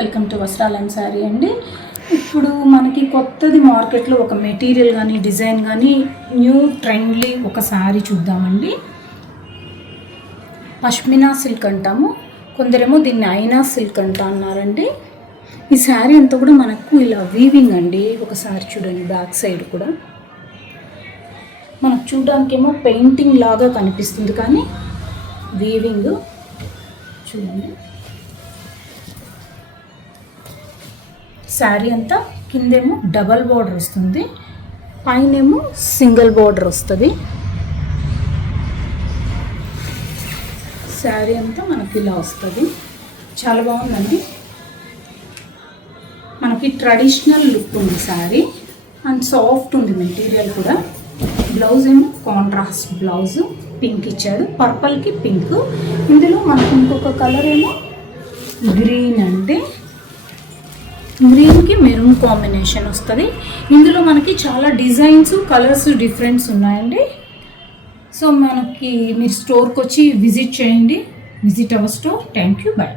Welcome to వస్త్రాల్ and sari అండి. ఇప్పుడు మనకి కొత్తది మార్కెట్లో ఒక మెటీరియల్ కానీ డిజైన్ కానీ న్యూ ట్రెండ్లీ ఒక శారీ చూద్దామండి. పష్మినా సిల్క్ అంటాము, కొందరేమో దీన్ని ఐనా సిల్క్ అంటా అన్నారండి. ఈ శారీ అంతా కూడా మనకు ఇలా వీవింగ్ అండి. ఒకసారి చూడండి, బ్యాక్ సైడ్ కూడా మనకు చూడడానికేమో పెయింటింగ్ లాగా కనిపిస్తుంది, కానీ వీవింగ్ చూడండి. శారీ అంతా కిందేమో డబల్ బార్డర్ వస్తుంది, పైనేమో సింగిల్ బార్డర్ వస్తుంది. శారీ అంతా మనకి ఇలా వస్తుంది, చాలా బాగుందండి. మనకి ట్రెడిషనల్ లుక్ ఉంది శారీ, అండ్ సాఫ్ట్ ఉంది మెటీరియల్ కూడా. బ్లౌజ్ ఏమో కాంట్రాస్ట్ బ్లౌజ్, పింక్ ఇచ్చాడు, పర్పల్కి పింక్. ఇందులో మనకు ఇంకొక కలర్ ఏమో గ్రీన్ అండి, గ్రీన్కి మెరూన్ కాంబినేషన్ వస్తుంది. ఇందులో మనకి చాలా డిజైన్స్ కలర్స్ డిఫరెన్స్ ఉన్నాయండి. సో మనకి మీరు స్టోర్కి వచ్చి విజిట్ చేయండి. Visit our store. Thank you, by.